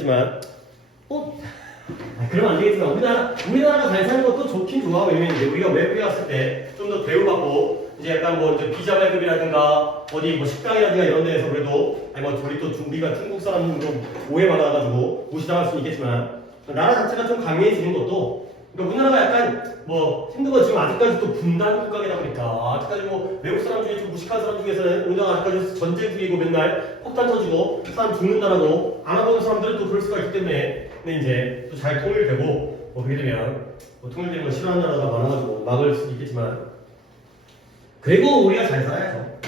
지만 그러면 안 되겠지만 우리나라가 잘 사는 것도 좋긴 좋아. 왜냐면 이제 우리가 외국에 갔을 때 좀 더 대우받고 이제 약간 뭐 이제 비자 발급이라든가 어디 뭐 식당이라든가 이런 데에서 그래도 아니 뭐 우리 또 우리가 중국 사람으로 오해받아가지고 무시당할 수는 있겠지만 나라 자체가 좀 강해지는 것도 그러니까 우리나라가 약간 뭐 힘든 건 지금 아직까지 또 분단 국가이다 보니까 아직까지 뭐 외국 사람 중에 좀 무식한 사람 중에서는 우리나라가 아직까지 전쟁 중이고 맨날 폭탄 터지고 사람 죽는다라고 알아보는 사람들은 또 그럴 수가 있기 때문에 근데 이제 또 잘 통일되고 뭐 그렇게 되면 뭐 통일되는 걸 싫어하는 나라가 많아가지고 막을 수도 있겠지만 그리고 우리가 잘 살아야죠.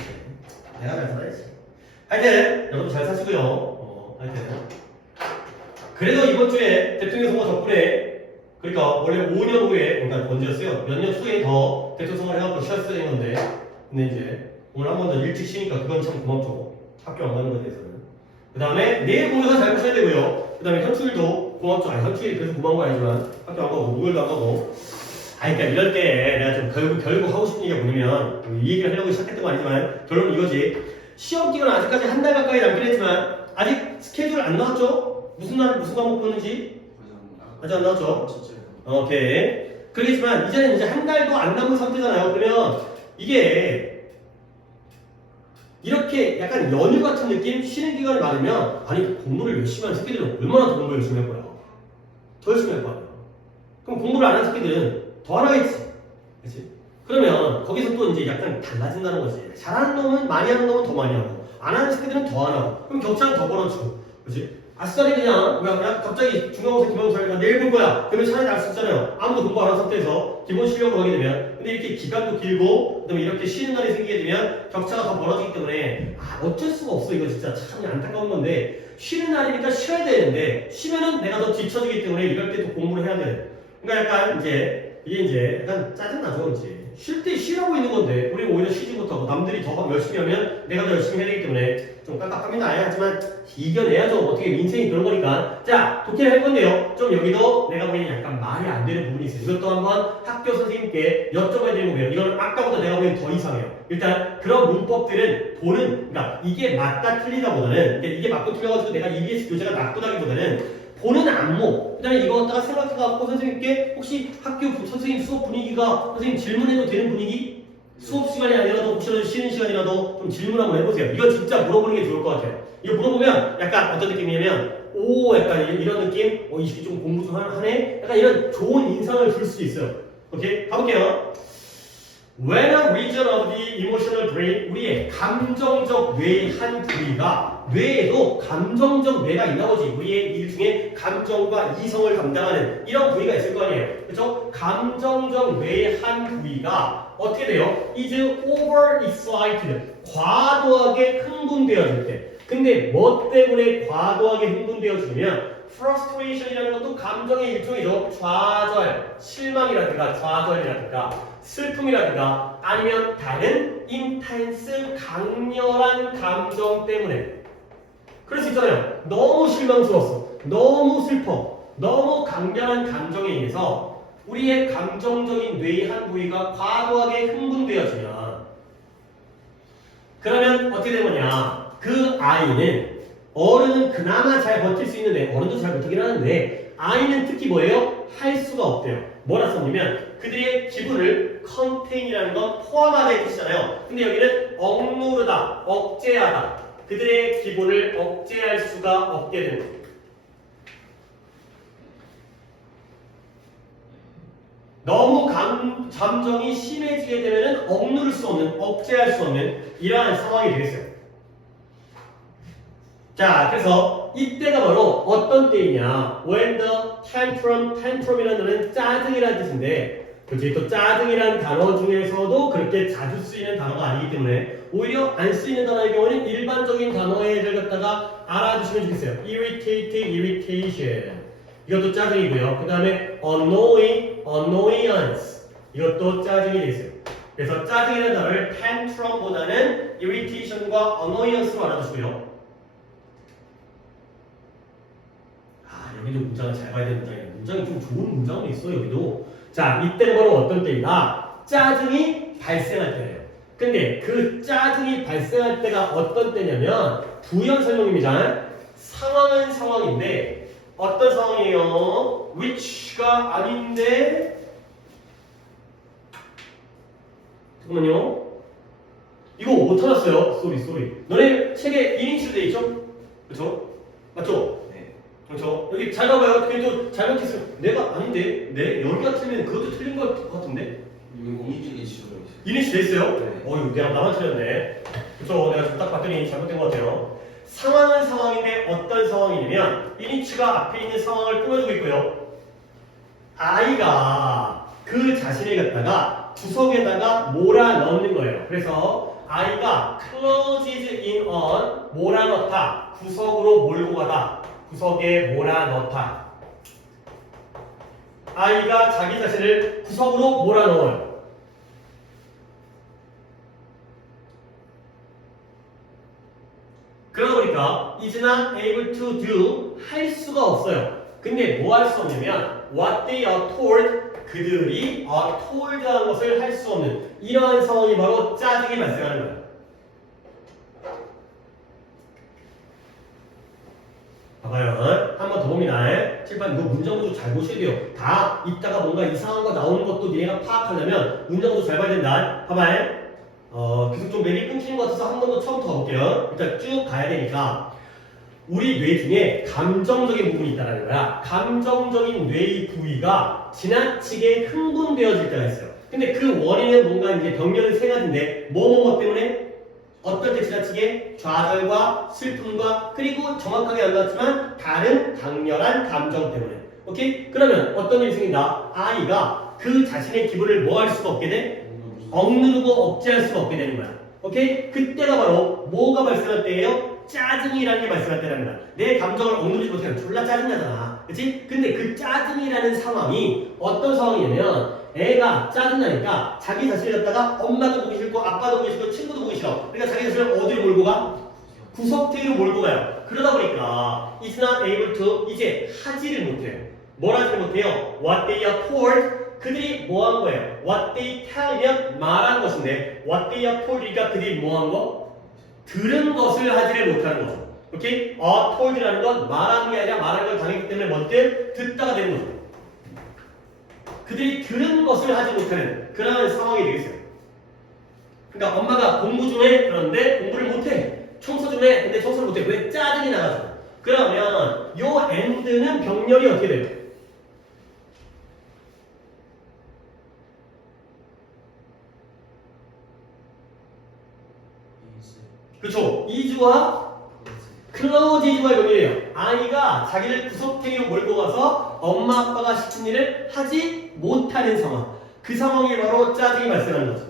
내가 잘 살아야지. 하여튼 여러분 잘 사시고요. 하여튼 그래도 이번 주에 대통령 선거 덕분에 그러니까 원래 5년 후에 그러니까 언제였어요? 몇 년 후에 더 대통령 선거를 해갖고 쉬었어야 되는 건데 근데 이제 오늘 한 번 더 일찍 쉬니까 그건 참 고맙죠. 학교 안 가는 것에 대해서는. 그 다음에 내일 모여서 잘 보셔야 되고요. 그 다음에 현충일도 고맙죠. 아니 현충일이 그래서 고마운 거 아니지만 학교 안 가고 목요일도 안 가고 그러니까 이럴 때 내가 좀 결국 하고 싶은 얘기가 뭐냐면 이 얘기를 하려고 시작했던 건 아니지만 결론은 이거지. 시험 기간 아직까지 한 달 가까이 남긴 했지만 아직 스케줄 안 나왔죠? 무슨 과목 보는지? 아직 안 나왔죠? 오케이. 그러겠지만 이제는 이제 한 달도 안 남은 상태잖아요. 그러면 이게 이렇게 약간 연휴 같은 느낌? 쉬는 기간이 많으면 아니 공부를 열심히 하는 새끼들은 얼마나 더 공부를 열심히 할 거야? 더 열심히 할 거야. 그럼 공부를 안 하는 새끼들은 더 안 하겠지. 그치? 그러면 거기서 또 이제 약간 달라진다는 거지. 잘하는 놈은 많이 하는 놈은 더 많이 하고 안 하는 새끼들은 더 안 하고 그럼 격차는 더 벌어지고 그치? 아싸리 그냥 갑자기 중간고사 기본고사니까 내일 볼 거야. 그러면 차라리 알 수 있잖아요. 아무도 공부 안 한 상태에서 기본 실력을 하게 되면 근데 이렇게 기간도 길고 그다음에 이렇게 쉬는 날이 생기게 되면 격차가 더 벌어지기 때문에 어쩔 수가 없어. 이거 진짜 참 안타까운 건데 쉬는 날이니까 쉬어야 되는데 쉬면은 내가 더 뒤처지기 때문에 이럴 때 또 공부를 해야 돼. 그러니까 약간 이게 이제 약간 짜증나죠. 이제 쉴 때 쉬라고 있는 건데 우리는 오히려 쉬지 못하고 남들이 더 열심히 하면 내가 더 열심히 해야 되기 때문에 좀 깝깝합니다. 하지만 이겨내야죠. 어떻게 인생이 그런 거니까. 자, 독해를 할 건데요. 좀 여기도 내가 보기엔 약간 말이 안 되는 부분이 있어요. 이것도 한번 학교 선생님께 여쭤봐야 되는 거예요. 이건 아까보다 내가 보기엔 더 이상해요. 일단 그런 문법들은 그러니까 이게 맞다 틀리다보다는 이게 맞고 틀려가지고 내가 EBS 교재가 나쁘다기보다는 보는 안목, 그 다음에 이거 갖다가 생각해갖고 선생님께 혹시 학교 선생님 수업 분위기가 선생님 질문해도 되는 분위기? 수업 시간이 아니라도 혹시라도 쉬는 시간이라도 좀 질문 한번 해보세요. 이거 진짜 물어보는 게 좋을 것 같아요. 이거 물어보면 약간 어떤 느낌이냐면 약간 이런 느낌? 이 새끼 좀 공부 좀 하네? 약간 이런 좋은 인상을 줄 수 있어요. 오케이? 가볼게요. When a region of the emotional brain, 우리의 감정적 뇌의 한 부위가 뇌에도 감정적 뇌가 있나 보지. 우리의 일 중에 감정과 이성을 감당하는 이런 부위가 있을 거 아니에요. 그렇죠? 감정적 뇌의 한 부위가 어떻게 돼요? is overexcited. 과도하게 흥분되어질 때. 근데 뭐 때문에 과도하게 흥분되어지냐면 frustration이라는 것도 감정의 일종이죠. 좌절, 실망이라든가 좌절이라든가 슬픔이라든가 아니면 다른 intense 강렬한 감정 때문에 그럴 수 있잖아요. 너무 실망스러웠어. 너무 슬퍼. 너무 강렬한 감정에 의해서 우리의 감정적인 뇌의 한 부위가 과도하게 흥분되어지면 그러면 어떻게 되는 거냐. 그 아이는 어른은 그나마 잘 버틸 수 있는데 어른도 잘 못하긴 하는데 아이는 특히 뭐예요? 할 수가 없대요. 뭐라 썼냐면 그들의 기분을 contain이라는 건 포함하다 이 뜻이잖아요. 근데 여기는 억누르다, 억제하다. 그들의 기분을 억제할 수가 없게 되는 거예요. 너무 감정이 심해지게 되면 억누를 수 없는, 억제할 수 없는 이러한 상황이 되겠어요. 자, 그래서 이때가 바로 어떤 때이냐? When the tantrum이라는 단어는 짜증이라는 뜻인데, 그렇지? 또 짜증이라는 단어 중에서도 그렇게 자주 쓰이는 단어가 아니기 때문에 오히려 안 쓰이는 단어의 경우는 일반적인 단어를 갖다가 알아두시면 좋겠어요. irritation. 이것도 짜증이고요. 그 다음에 annoyance. 이것도 짜증이 되겠어요. 그래서 짜증이라는 단어를 tantrum보다는 irritation과 annoyance로 알아두시고요. 여기도 문장을 잘 봐야 되는 문장이에요. 문장이 좀 좋은 문장은 있어요. 여기도. 자, 이때는 바로 어떤 때이다? 짜증이 발생할 때예요. 근데 그 짜증이 발생할 때가 어떤 때냐면 부연 설명입니다. 상황은 상황인데 어떤 상황이에요? which가 아닌데 잠깐만요. 이거 못 찾았어요. 쏘리. 너네 책에 1인치로 돼 있죠? 그렇죠? 맞죠? 네. 그렇죠? 여기 잘 봐봐요. 그게 또 잘못했으면 내가 아닌데 여기가 틀리면 그것도 틀린 것 같은데 이거 이중에 지워져 있어요. 1인치 돼 있어요? 네. 어휴 내가 나만 틀렸네. 그렇죠? 내가 지금 딱 봤더니 잘못된 것 같아요. 상황은 상황인데 어떤 상황이냐면 1인치가 앞에 있는 상황을 꾸며주고 있고요. 아이가 그 자신을 갖다가 구석에다가 몰아넣는 거예요. 그래서 아이가 closes in on 몰아넣다. 구석으로 몰고 가다. 구석에 몰아넣다. 아이가 자기 자신을 구석으로 몰아넣어요. 그러다 보니까 is not able to do 할 수가 없어요. 근데 뭐 할 수 없냐면 what they are told 그들이 are told라는 것을 할 수 없는 이러한 상황이 바로 짜증이 발생하는 거예요. 봐봐요. 한 번 더 봅니다. 칠판 이거 문장구조 잘 보셔야 돼요. 다 이따가 뭔가 이상한 거 나오는 것도 니네가 파악하려면 문장구조 잘 봐야 된다. 봐봐요. 계속 좀 맵이 끊기는 것 같아서 한 번 더 처음부터 가볼게요. 일단 쭉 가야 되니까 우리 뇌 중에 감정적인 부분이 있다는 거야. 감정적인 뇌의 부위가 지나치게 흥분되어질 때가 있어요. 근데 그 원인은 뭔가 이제 병렬은 세 가지인데 뭐 때문에? 어떨 때 지나치게? 좌절과 슬픔과 그리고 정확하게 안 나왔지만 다른 강렬한 감정 때문에. 오케이? 그러면 어떤 일이 생긴다? 아이가 그 자신의 기분을 뭐 할 수가 없게 돼? 억누르고 억제할 수가 없게 되는 거야. 오케이? 그때가 바로 뭐가 발생할 때예요? 짜증이라는 게 발생할 때랍니다. 내 감정을 억누르지 못하면 졸라 짜증나잖아. 그치? 근데 그 짜증이라는 상황이 어떤 상황이냐면 애가 짜증나니까 자기 자신을 갖다가 엄마도 보기 싫고 아빠도 보기 싫고 친구도 보기 싫어. 그러니까 자기 자신을 어디로 몰고 가? 구석탱이로 몰고 가요. 그러다 보니까 is not able to 이제 하지를 못해요. 뭘 하지를 못해요? What they are told 그들이 뭐 한 거예요? What they tell면 말한 것인데 What they are told이니까 그들이 뭐 한 거? 들은 것을 하지를 못하는 거죠. 오케이? told라는 건 말하는 게 아니라 말하는 걸 당했기 때문에 뭔데? 듣다가 되는 거죠. 그들이 들은 것을 하지 못하는 그런 상황이 되겠어요. 그러니까 엄마가 공부 좀 해. 그런데 공부를 못해. 청소 좀 해. 근데 청소를 못해. 왜? 짜증이 나가지고. 그러면 요 end는 병렬이 어떻게 돼요? 그렇죠. 이주와 클로즈 이주와의 병렬이에요. 아이가 자기를 구석탱이로 몰고 가서 엄마 아빠가 시킨 일을 하지 못하는 상황. 그 상황이 바로 짜증이 발생하는 거죠.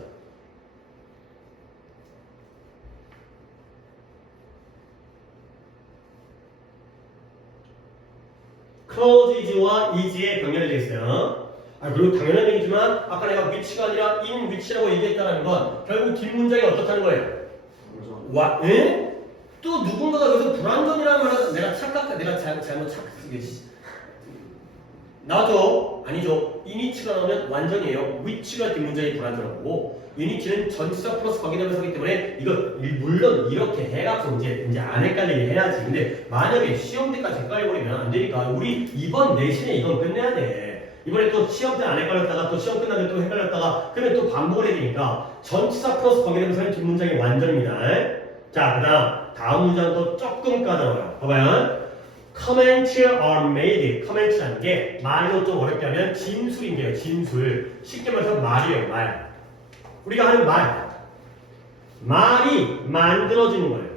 클로즈 이즈와 이즈의 병렬이 되겠어요. 그리고 당연한 얘기지만 아까 내가 위치가 아니라 in 위치라고 얘기했다는 건 결국 뒷문장이 어떻다는 거예요? 와, 에? 또 누군가가 여기서 불완전이라는 말을 내가 잘못 착각했지. 나왔죠? 아니죠. 이니치가 나오면 완전이에요. 위치가 뒷문장이 불완전하고 이니치는 전치사 플러스 관계대명사이기 때문에 이거 물론 이렇게 해갖고 이제 안 헷갈리게 해야지. 근데 만약에 시험 때까지 헷갈려버리면 안 되니까 우리 이번 내신에 이건 끝내야 돼. 이번에 또 시험 때 안 헷갈렸다가 또 시험 끝나면 또 헷갈렸다가 그러면 또 반복을 해야 되니까 전치사 플러스 관계대명사는 뒷문장이 완전입니다. 자, 다음 문장도 조금 까다로워요. 봐봐요. Comments are made. Comments라는 게 말로 좀 어렵게 하면 진술인데요. 진술. 쉽게 말해서 말이에요. 말. 우리가 하는 말이 만들어지는 거예요.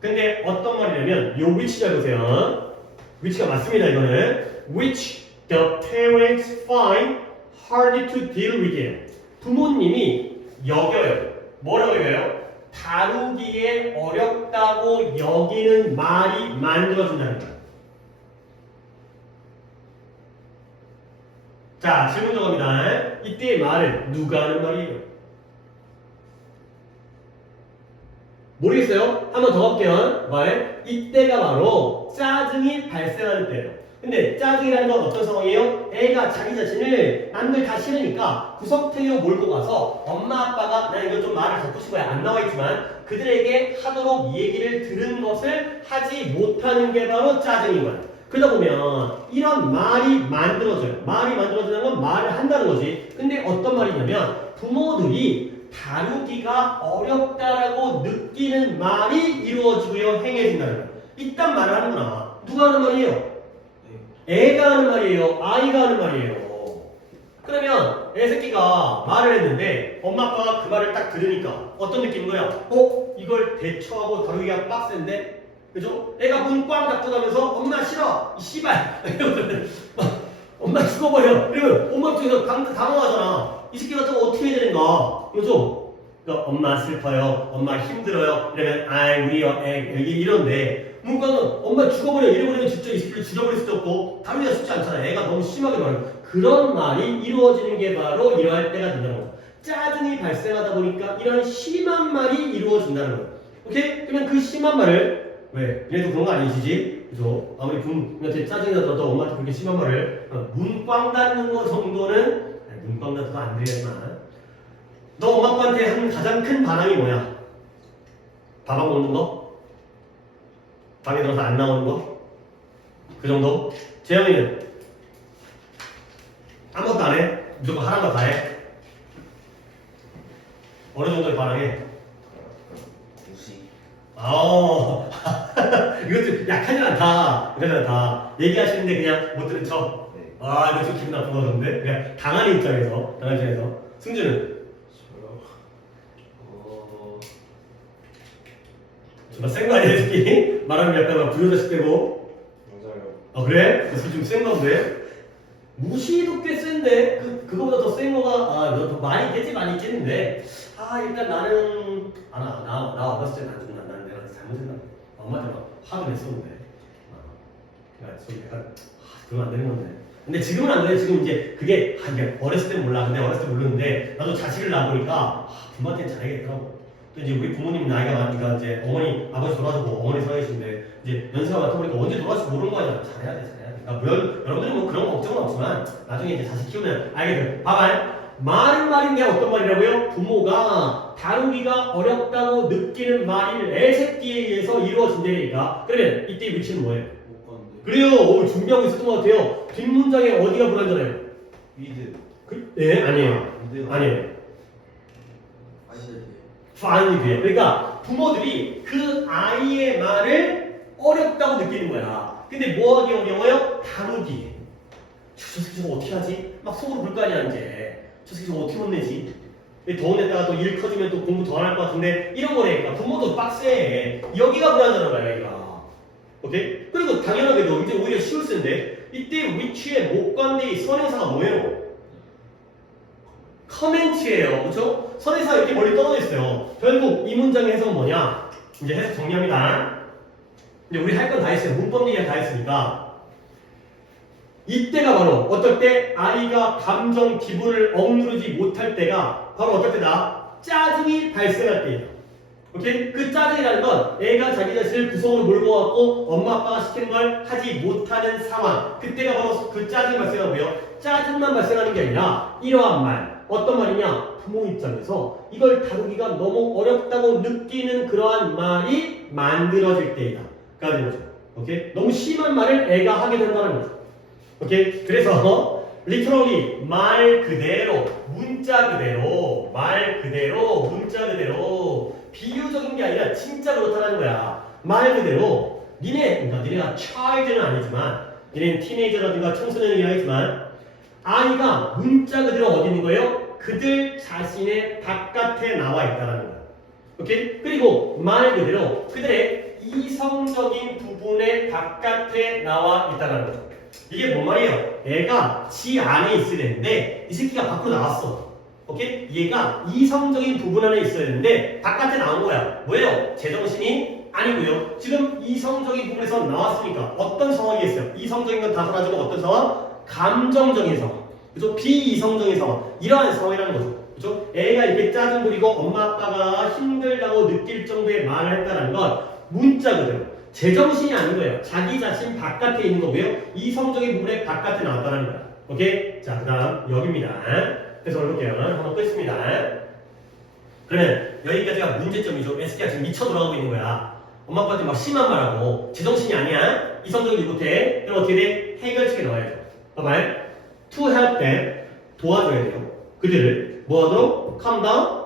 근데 어떤 말이냐면 요 which 잘 보세요. which가 맞습니다. 이거는 which the parents find hard to deal with. 부모님이 여겨요. 뭐라고 여겨요? 다루기에 어렵다고 여기는 말이 만들어진다는 거예요. 자, 질문 들어갑니다. 이때의 말은 누가 하는 말이에요? 모르겠어요? 한 번 더 할게요. 이때가 바로 짜증이 발생하는 때예요. 근데 짜증이라는 건 어떤 상황이에요? 애가 자기 자신을 남들 다 싫으니까 구석탱이로 몰고 가서 엄마 아빠가 나 이거 좀 말을 듣고 싶어요. 안 나와 있지만 그들에게 하도록 이 얘기를 들은 것을 하지 못하는 게 바로 짜증인 거야. 그러다 보면 이런 말이 만들어져요. 말이 만들어지는 건 말을 한다는 거지. 근데 어떤 말이냐면 부모들이 다루기가 어렵다라고 느끼는 말이 이루어지고요. 행해진다는 거예요. 이딴 말을 하는구나. 누가 하는 말이에요? 애가 하는 말이에요. 아이가 하는 말이에요. 그러면 애 새끼가 말을 했는데 엄마 아빠가 그 말을 딱 들으니까 어떤 느낌인 거야? 이걸 대처하고 다루기가 빡센데? 그죠? 애가 문 꽝 닫고 나면서 엄마 싫어! 이 씨발! 이러면 엄마 죽어버려! 이러면 엄마 쪽에서 당황하잖아. 이 새끼가 또 어떻게 해야 되는가? 그죠? 그러니까 엄마 슬퍼요. 엄마 힘들어요. 이러면 아이 우리 애 이런데 문과는 엄마 죽어버려 이래버리면 진짜 이 새끼를 죽여버릴 수도 없고 다루기가 쉽지 않잖아. 애가 너무 심하게 말하면 그런 말이 이루어지는 게 바로 이러할 때가 된다는 거야. 짜증이 발생하다 보니까 이런 심한 말이 이루어진다는 거야. 오케이? 그러면 그 심한 말을 왜? 얘네도 그런 거 아니시지? 그죠? 아무리 부모한테 짜증이 나더라도 엄마한테 그렇게 심한 말을 문 꽝 닫는 거 정도는 문 꽝 닫아도 안 되겠지만 너 엄마 아빠한테 한 가장 큰 반항이 뭐야? 밥 안 먹는 거? 방에 들어서 안 나오는 거? 그 정도? 재영이는? 아무것도 안 해? 무조건 하란 거 다 해? 어느 정도의 반항해? 무시. 이것도 약하진 않다. 약하진 않다. 얘기하시는데 그냥 못 들은 척. 네. 이거 좀 기분 나쁜 거 같은데? 그냥 당하는 입장에서. 승준은? 저요. 정말 센 거 아니야, 새끼? 말하면 약간 막 부여자식 되고. 맞아요. 그래? 그래서 좀 센 건데? 무시도 꽤 센데? 그거보다 더 센 거가, 너 더 많이 있겠지? 많이 있겠는데? 일단 나는, 나 어렸을 때 난 내가 잘못했나? 엄마한테 막 화도 냈었는데. 좀 약간, 그러면 안 되는 건데. 근데 지금은 안 돼. 지금 이제 그게, 이게 어렸을 때 몰라. 근데 어렸을 때 모르는데, 나도 자식을 낳아보니까, 부모한테는 잘해야겠더라고. 또 이제 우리 부모님 나이가 많으니까 이제 어머니, 아버지 돌아가시고 어머니 살아계신데, 이제 연세가 많다 보니까 언제 돌아가실지 모르는 거 아니야. 잘해야 돼. 그러니까 여러분들은 뭐 그런 걱정은 없지만, 나중에 이제 자식 키우면 알게 돼요. 봐봐요. 말은 말인데 어떤 말이라고요? 부모가 다루기가 어렵다고 느끼는 말이 애새끼에 의해서 이루어진다니까. 그러면 이때 위치는 뭐예요? 못 봤는데. 그래요. 준비하고 있었던 것 같아요. 뒷문장에 어디가 불안전해요? 위드. 네, 아니에요. 위드. 아니에요. find 뒤에. 그러니까 부모들이 그 아이의 말을 어렵다고 느끼는 거야. 근데 뭐 하기 어려워요? 다루기. 저 새끼 저거 어떻게 하지? 막 속으로 볼 거 아니야 이제. 저 새끼 저거 어떻게 혼내지? 더운 데다가 또 일 커지면 또 공부 더 안 할 것 같은데 이런 거니까 부모도 빡세. 여기가 불안전한 거야 여기가. 오케이? 그리고 당연하게도 이제 오히려 쉬울 텐데 이때 which의 목관대의 선행사가 뭐예요? 커멘트예요. 그렇죠? 선행사가 이렇게 멀리 떨어져 있어요. 결국 이 문장의 해석은 뭐냐? 이제 해석 정리합니다. 이제 우리 할 건 다 했어요. 문법 얘기 다 했으니까 이때가 바로 어떨 때 아이가 감정 기분을 억누르지 못할 때가 바로 어떨 때다? 짜증이 발생할 때예요. 오케이? 그 짜증이라는 건 애가 자기 자신을 구성으로 몰고 왔고 엄마 아빠가 시키는 걸 하지 못하는 상황. 그때가 바로 그 짜증이 발생하고요. 짜증만 발생하는 게 아니라 이러한 말. 어떤 말이냐? 부모 입장에서 이걸 다루기가 너무 어렵다고 느끼는 그러한 말이 만들어질 때이다. 까는 거죠. 오케이? 너무 심한 말을 애가 하게 된다는 거죠. 오케이? 그래서 literally 말 그대로, 문자 그대로, 말 그대로, 문자 그대로 비유적인 게 아니라 진짜 그렇다는 거야. 말 그대로 그러니까 니네가 child는 아니지만 니네는 티네이저라든가 청소년이긴 하지만 아이가 문자 그대로 어디 있는 거예요? 그들 자신의 바깥에 나와 있다는 거야. 오케이? 그리고 말 그대로 그들의 이성적인 부분의 바깥에 나와 있다는 거죠. 이게 뭔 말이에요? 애가 지 안에 있어야 되는데 이 새끼가 밖으로 나왔어. 오케이? 얘가 이성적인 부분 안에 있어야 되는데 바깥에 나온 거야. 뭐예요? 제정신이 아니고요. 지금 이성적인 부분에서 나왔으니까 어떤 상황이 있어요? 이성적인 건 다 사라지고 어떤 상황? 감정적인 상황. 그죠? 비이성적인 상황. 이러한 상황이라는 거죠. 그죠? 애가 이렇게 짜증 부리고 엄마 아빠가 힘들다고 느낄 정도의 말을 했다는 건 문자 그대로 제정신이 아닌 거예요. 자기 자신 바깥에 있는 거고요. 이성적인 부분의 바깥에 나왔다는 거야. 오케이? 자, 그 다음 여기입니다. 그래서 볼게요. 한번 끊습니다. 그러면 여기까지가 문제점이죠. SK가 지금 미쳐 돌아가고 있는 거야. 엄마 아빠한테 막 심한 말하고 제정신이 아니야. 이성적이지 못해. 그럼 어떻게 돼? 해결책에 넣어야죠. 봐봐요. To help them. 도와줘야 돼요. 그들을 뭐하도록? calm down.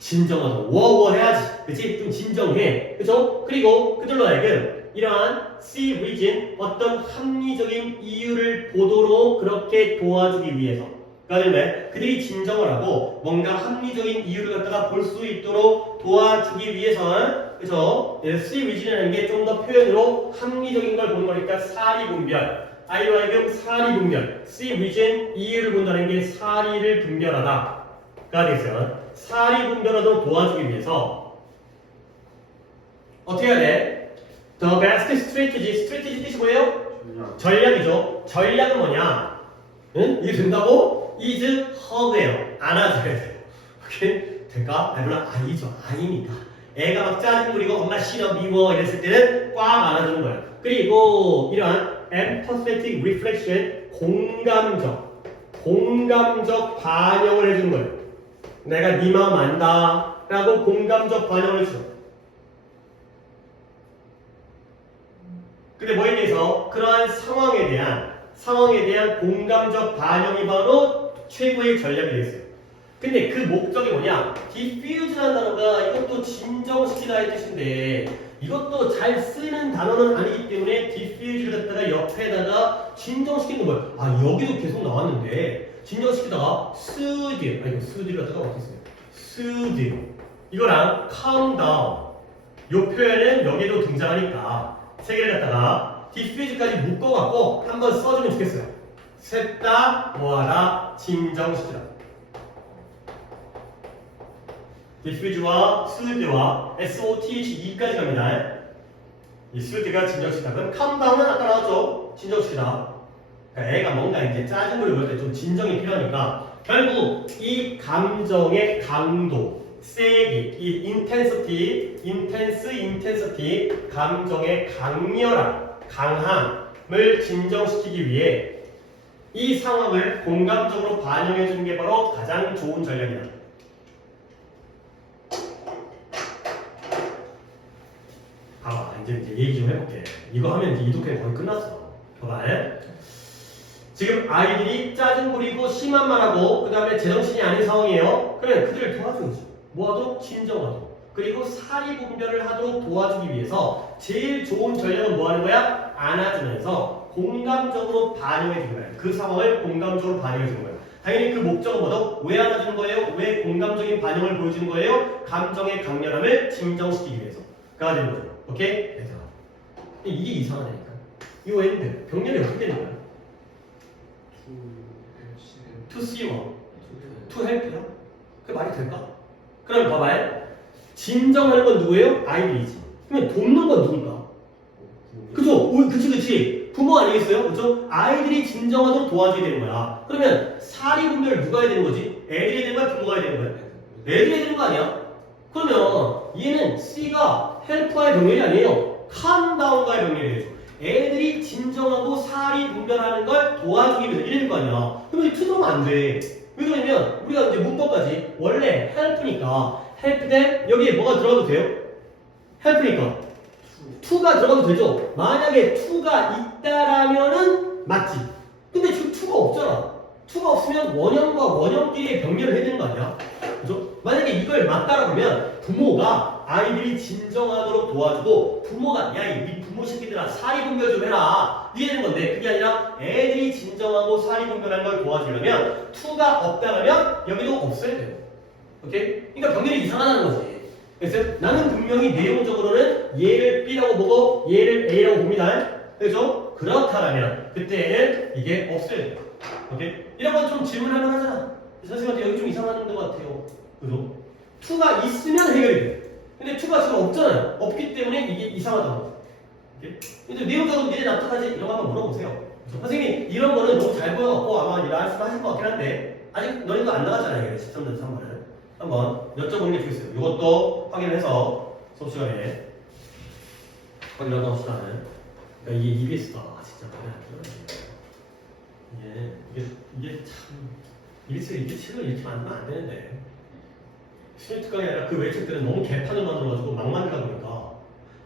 진정하도록. 워워 해야지. 그치? 좀 진정해. 그쵸? 그리고 그들로 하여금 이러한 see reason 어떤 합리적인 이유를 보도록 그렇게 도와주기 위해서. 그러니까 그들이 진정을 하고 뭔가 합리적인 이유를 갖다가 볼 수 있도록 도와주기 위해서. 그쵸? see reason이라는 게 좀 더 표현으로 합리적인 걸 보는 거니까 사리분별. 아이로 하여금 사리분별. see reason 이유를 본다는 게 사리를 분별하다. 가 되겠어요. 사리분별하도록 도와주기 위해서 어떻게 해야 돼? The best strategy. strategy 뜻이 뭐예요? 전략이죠. 전략은 뭐냐? 응? 이게 된다고? is hug예요. 안아줘야 돼요. 오케이? 될까? 물론 아니죠. 아니니까. 애가 막 짜증 부리고 엄마 싫어 미워 이랬을 때는 꽉 안아주는 거야. 그리고 이러한 empathetic reflection 공감적 반영을 해주는 거예요. 내가 네 마음 안다 라고 공감적 반영을 주죠. 근데 뭐에 대해서 그러한 상황에 대한 공감적 반영이 바로 최고의 전략이 되겠어요. 근데 그 목적이 뭐냐? diffuse라는 단어가 이것도 진정시키다의 뜻인데 이것도 잘 쓰는 단어는 아니기 때문에 diffuse를 갖다가 옆에다가 진정시키는 거예요. 아 여기도 계속 나왔는데 진정시키다가 soothe, 아니 soothe를 갖다가 어떻게 써요? soothe 이거랑 calm down 요 표현은 여기도 등장하니까 세 개를 갖다가 diffuse까지 묶어갖고 한번 써주면 좋겠어요. 셋 다 뭐하라? 진정시키다. diffuse와 soothe와 SOTHE까지 갑니다. 이 soothe가 진정시키다. 그럼 calm down은 아까 나왔죠? 진정시키다. 그러니까 애가 뭔가 이제 짜증을 볼 때 좀 진정이 필요하니까 결국 이 감정의 강도, 세기, 이 intensity, 감정의 강렬함, 강함을 진정시키기 위해 이 상황을 공감적으로 반영해 주는 게 바로 가장 좋은 전략이다. 봐봐, 이제 얘기 좀 해볼게. 이거 하면 이제 이독해 거의 끝났어. 봐봐. 지금 아이들이 짜증 부리고 심한 말하고 그 다음에 제정신이 아닌 상황이에요. 그러면 그들을 도와줘야지. 뭐하도록? 진정하도록. 그리고 사리분별을 하도록 도와주기 위해서 제일 좋은 전략은 뭐 하는 거야? 안아주면서 공감적으로 반영해 주는 거야. 그 상황을 공감적으로 반영해 주는 거야. 당연히 그 목적은 뭐죠? 왜 안아주는 거예요? 왜 공감적인 반영을 보여주는 거예요? 감정의 강렬함을 진정시키기 위해서. 가 되는 거죠. 오케이? 그래서 이게 이상하다니까. 이 엔드 병렬이 어떻게 되는 거야? to see와 to help야? 그게 말이 될까? 그럼 봐봐요. 진정하는 건 누구예요? 아이들이지. 그러면 돕는 건 누굴까? 그죠? 그치. 부모 아니겠어요? 그죠? 아이들이 진정하도록 도와줘야 되는 거야. 그러면 사리분별을 누가 해야 되는 거지? 애들이 해야 되는 거야? 부모가 해야 되는 거야? 애들이 해야 되는 거 아니야? 그러면 얘는 C가 헬프와의 병렬이 아니에요. calm down과의 병렬이에요. 애들이 진정하고 사리분별하는 걸 도와주기 위해서 이럴 거 아니야. 그러면 투정하면 안 돼. 왜 그러냐면 우리가 이제 문법까지 원래 help니까 help them 여기에 뭐가 들어가도 돼요? help니까 to가 들어가도 되죠. 만약에 to가 있다라면은 맞지. 근데 지금 to가 없잖아. to가 없으면 원형과 원형끼리의 병렬을 해야 되는 거 아니야? 그죠? 만약에 이걸 맞다라고 하면 부모가 아이들이 진정하도록 도와주고 부모가 야 이 부모 새끼들아 사리분별 좀 해라 이러는 건데 그게 아니라 애들이 진정하고 사리분별하는 걸 도와주려면 to가 없다라면 여기도 없어야 돼요. 오케이? 그러니까 병렬이 이상하다는 거지. 그래서 나는 분명히 내용적으로는 얘를 B라고 보고 얘를 A라고 봅니다. 그래서 그렇다라면 그때는 이게 없어야 돼요. 오케이? 이런 건 좀 질문할 만하잖아. 선생님한테 여기 좀 이상한 것 같아요. 그죠? to가 있으면 해결이 돼. 근데 to가 지금 없잖아요. 없기 때문에 이게 이상하다고. 근데 내용적으로 미래 납득하지 이런 거 한번 물어보세요. 선생님 이런 거는 너무 잘 보여갖고 아마 말씀 하실 것 같긴 한데 아직 너희도 안 나갔잖아요. 13.3번은. 한번 여쭤보는 게 좋겠어요. 이것도 확인해서 수업 시간에 확인하도록 합시다. 그러니까 이게 EBS다. 진짜 말이 안 되네. 이게 참 이게 책을 이렇게 만들면 안 되는데 스튜디오 특강이 아니라 그 외책들은 너무 개판을 만들어가지고 막 만들다 보니까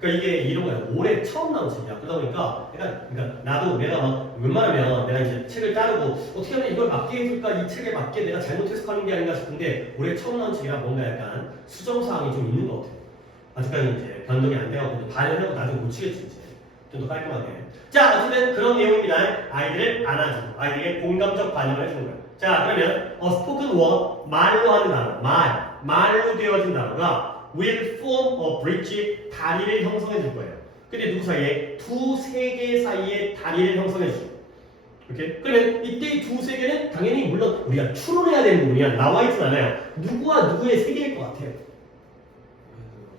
그러니까 이게 이런 거야. 올해 처음 나온 책이야. 그러다 보니까 그러니까 나도 내가 막 웬만하면 내가 이제 책을 따르고 어떻게 하면 이걸 맞게 해줄까 이 책에 맞게 내가 잘못 해석하는 게 아닌가 싶은데 올해 처음 나온 책이라 뭔가 약간 수정사항이 좀 있는 것 같아요. 아직까지 이제 변동이 안 돼갖고 반영하고 나중에 고치겠지 이제 좀 더 깔끔하게. 자 어쨌든 그런 내용입니다. 아이들을 안아주고 아이들에게 공감적 반응을 해주는 거예요. 자 그러면 스포큰 word 말로 하는 단어 말로 되어진 단어가 will form a bridge 다리를 형성해 줄 거예요. 근데 누구 사이에? 두 세계 사이에 다리를 형성해 주죠. 오케이? 그러면 이때 이 두 세계는 당연히 물론 우리가 추론해야 되는 부분이야. 나와 있진 않아요. 누구와 누구의 세계일 것 같아요.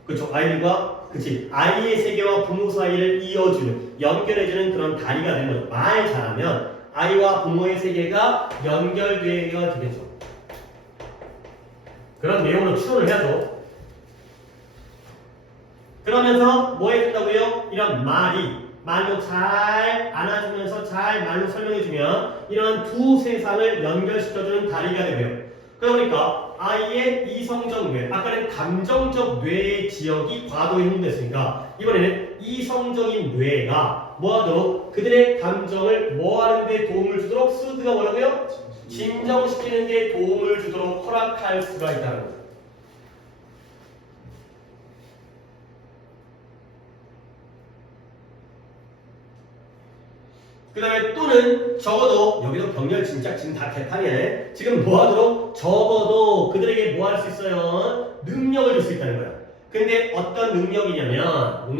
그렇죠. 아이들과 그치 아이의 세계와 부모 사이를 이어주는 연결해주는 그런 다리가 되는 거죠. 말 잘하면 아이와 부모의 세계가 연결되어야 되겠죠. 그런 내용으로 추론을 해야죠. 그러면서 뭐 해준다고요? 이런 말로 잘 안아주면서 잘 말로 설명해주면 이런 두 세상을 연결시켜주는 다리가 되고요. 그러니까 아이의 이성적 뇌, 아까는 감정적 뇌의 지역이 과도에 형성됐으니까 이번에는 이성적인 뇌가 뭐하도록 그들의 감정을 뭐하는 데 도움을 주도록 스드가 뭐라고요? 진정시키는 데 도움을 주도록 허락할 수가 있다는 거죠. 그 다음에 또는 적어도 여기도 병렬 진짜 지금 다 개판이네. 지금 뭐하도록 적어도 그들에게 뭐 할 수 있어요? 능력을 줄 수 있다는 거야. 근데 어떤 능력이냐면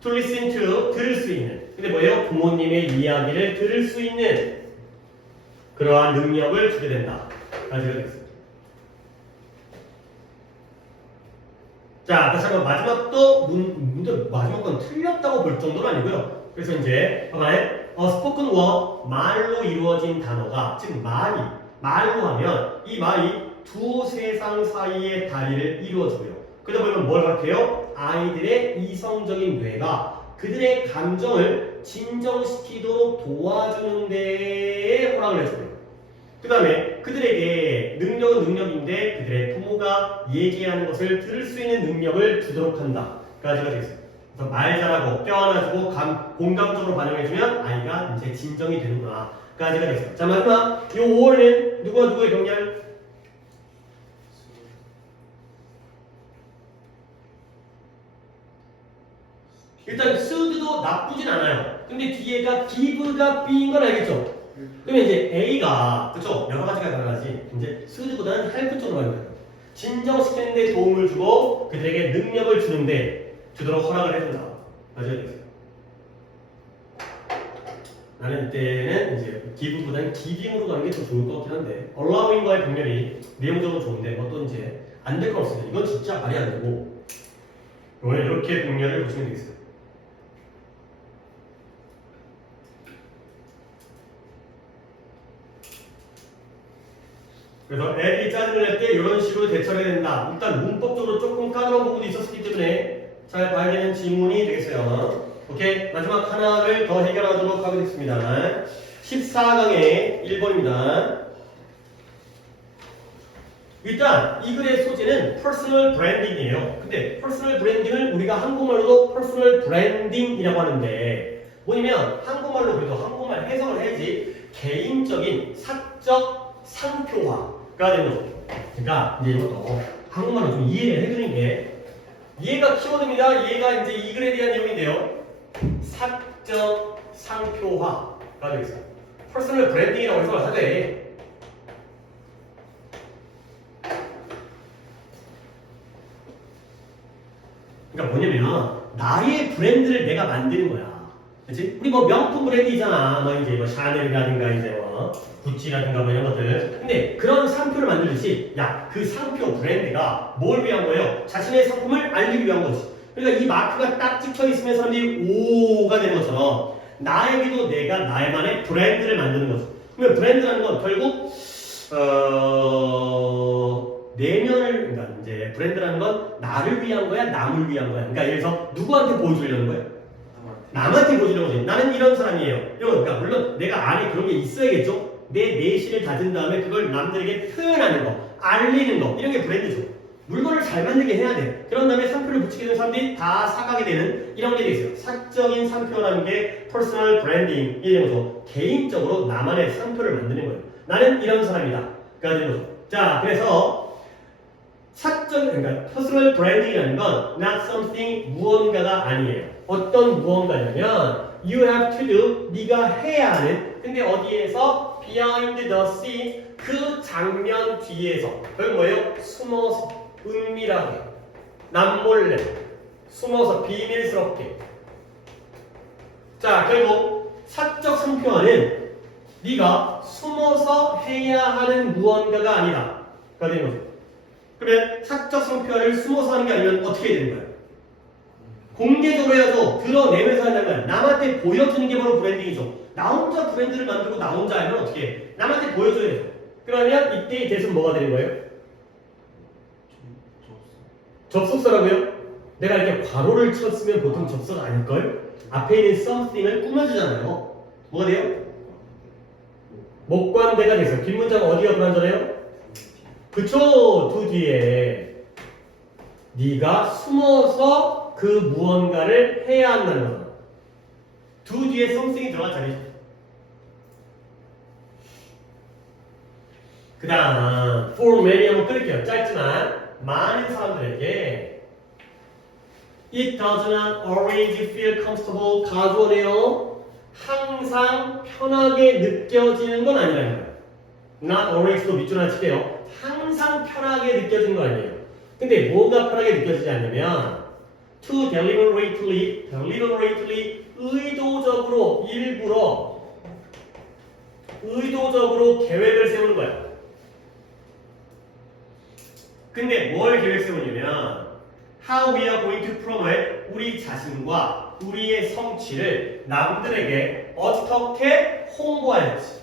to listen to 들을 수 있는 근데 뭐예요? 부모님의 이야기를 들을 수 있는 그러한 능력을 주게 된다. 가지게 되겠습니다. 자, 다시 한번 마지막도 마지막 건 틀렸다고 볼 정도는 아니고요. 그래서 이제 봐봐요. 스포큰 word 말로 이루어진 단어가 즉 말로 하면 이 말이 두 세상 사이의 다리를 이루어주고요. 그러다 보면 뭘 할게요? 아이들의 이성적인 뇌가 그들의 감정을 진정시키도록 도와주는 데에 허락을 해주고요. 그 다음에 그들에게 능력은 능력인데 그들의 부모가 얘기하는 것을 들을 수 있는 능력을 주도록 한다. 까지가 되겠습니다. 그래서 말 잘하고 껴안아주고 공감적으로 반응해주면 아이가 이제 진정이 되는구나. 까지가 되겠습니다. 자 마지막 이 5월은 누구와 누구의 병렬? 일단 쓰드도 나쁘진 않아요. 근데 뒤에가 give가 B인 건 알겠죠? 그러면 이제 A가 그쵸? 여러 가지가 가능하지. 이제 쓰드보다는 help 쪽으로 가는 거예요. 진정시키는 데 도움을 주고 그들에게 능력을 주는데 주도록 허락을 해준다. 맞아야 되겠어요. 나는 이때는 이제 give보다는 giving으로 가는 게 더 좋을 것 같긴 한데 allowing과의 병렬이 내용적으로 좋은데 뭐 또 이제 안 될 건 없습니다. 이건 진짜 말이 안 되고 이거는 이렇게 병렬을 보시면 되겠어요. 그래서 애들이 짜증을 낼 때 이런 식으로 대처를 해야 된다. 일단 문법적으로 조금 까다로운 부분이 있었기 때문에 잘 봐야 되는 질문이 되겠어요. 오케이. 마지막 하나를 더 해결하도록 하겠습니다. 14강의 1번입니다. 일단 이 글의 소재는 퍼스널 브랜딩이에요. 근데 퍼스널 브랜딩을 우리가 한국말로도 퍼스널 브랜딩이라고 하는데 뭐냐면 한국말로 그래도 한국말 해석을 해야지 개인적인 사적 상표화가 되는 거죠. 그러니까 이제 이것도 한국말로 좀 이해를 해드리는 게 얘가 키워드입니다. 얘가 이제 이 글에 대한 내용인데요. 사적 상표화가 되겠어요. 퍼스널 브랜딩이라고 해석을 하되 그러니까 뭐냐면 나의 브랜드를 내가 만드는 거야. 그치? 우리 뭐 명품 브랜드 있잖아. 뭐 이제 뭐 샤넬이라든가 이제 뭐 구찌라든가 뭐 이런 것들. 근데 그런 상표를 만들듯이 야, 그 상표 브랜드가 뭘 위한 거예요? 자신의 상품을 알리기 위한 거지. 그러니까 이 마크가 딱 찍혀 있으면 사람들이 오가 되는 것처럼 나에게도 내가 나만의 브랜드를 만드는 거죠. 그러면 브랜드라는 건 결국 내면을 그러니까 이제 브랜드라는 건 나를 위한 거야, 남을 위한 거야. 그러니까 예를 들어서 누구한테 보여주려는 거야? 남한테 보여주려는 거지. 나는 이런 사람이에요. 그러니까 물론 내가 안에 그런 게 있어야겠죠. 내 내실을 다진 다음에 그걸 남들에게 표현하는 거, 알리는 거 이런 게 브랜드죠. 물건을 잘 만들게 해야 돼. 그런 다음에 상표를 붙이게 되는 사람들이 다 사가게 되는 이런 게 돼 있어요. 사적인 상표라는 게 퍼스널 브랜딩이 되는 거죠. 개인적으로 나만의 상표를 만드는 거예요. 나는 이런 사람이다. 가 되는 거죠. 자, 그래서 그러니까 퍼스널 브랜딩이라는 건 not something 무언가가 아니에요. 어떤 무언가냐면 you have to do 네가 해야 하는 근데 어디에서 behind the scene 그 장면 뒤에서 그건 뭐예요? 숨어서 은밀하게 남몰래 숨어서 비밀스럽게 자 결국 사적 상표화는 네가 숨어서 해야 하는 무언가가 아니다 가 되는 거죠. 그러면 사적 상표화를 숨어서 하는 게 아니면 어떻게 되는 거야? 공개적으로 해야죠. 드러내면서 한다는 거야. 남한테 보여주는 게 바로 브랜딩이죠. 나 혼자 브랜드를 만들고 나 혼자 하면 어떻게 해? 남한테 보여줘야 돼요. 그러면 이때의 대수는 뭐가 되는 거예요? 접속사라고요? 내가 이렇게 괄호를 쳤으면 보통 접속사 아닐걸? 앞에 있는 something을 꾸며주잖아요. 뭐가 돼요? 목관대가 돼서 긴 문장 어디가 불완전해요? 그쵸? 두 뒤에 네가 숨어서 그 무언가를 해야 한다는 거다. 두 뒤에 something이 들어간 자리죠. 그 다음 for many 한번 끌게요. 짧지만 많은 사람들에게 it does not always feel comfortable 가주어네요. 항상 편하게 느껴지는 건 아니라는 거예요. not always도 밑줄 하나 칠게요. 항상 편하게 느껴지는 거 아니에요. 근데 뭐가 편하게 느껴지지 않냐면 to deliberately 의도적으로 일부러 의도적으로 계획을 세우는 거야. 근데 뭘 계획 세우냐면 how we are going to promote 우리 자신과 우리의 성취를 남들에게 어떻게 홍보할지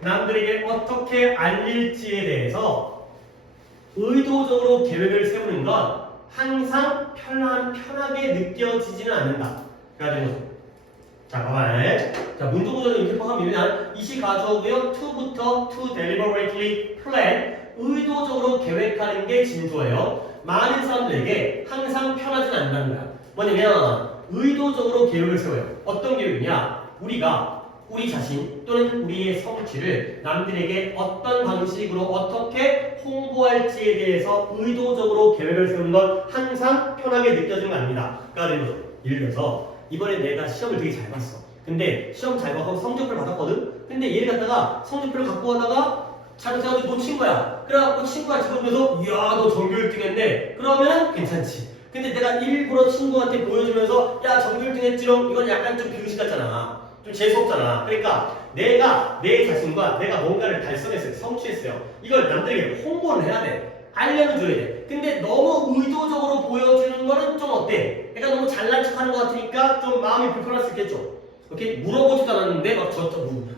남들에게 어떻게 알릴지에 대해서 의도적으로 계획을 세우는 건 항상 편하게 느껴지지는 않는다. 가 되는 거죠. 자, 봐봐요. 자, 문도구조는 이렇게 포함이면 이시 가져오고요. to부터 to deliberately plan 의도적으로 계획하는 게 진조예요. 많은 사람들에게 항상 편하진 않는다는 거야. 뭐냐면 의도적으로 계획을 세워요. 어떤 계획이냐? 우리가 우리 자신 또는 우리의 성취를 남들에게 어떤 방식으로 어떻게 홍보할지에 대해서 의도적으로 계획을 세우는 건 항상 편하게 느껴지는 거 아닙니다. 가 되는 거죠. 예를 들어서 이번에 내가 시험을 되게 잘 봤어. 근데 시험 잘 봐서 성적표를 받았거든? 근데 얘를 갖다가 성적표를 갖고 가다가 잘못해가지고 놓친 거야. 그래갖고 친구가 집어주면서 이야 너 전교 1등 했네. 그러면 괜찮지. 근데 내가 일부러 친구한테 보여주면서 야 전교 1등 했지롱 이건 약간 좀 비웃음 같잖아. 좀 재수없잖아. 그러니까 내가 내 자신과 내가 뭔가를 달성했어요. 성취했어요. 이걸 남들에게 홍보를 해야 돼. 알려는 줘야 돼. 근데 너무 의도적으로 보여주는 거는 좀 어때? 내가 너무 잘난 척하는 것 같으니까 좀 마음이 불편할 수 있겠죠. 오케이? 물어보지도 않았는데 막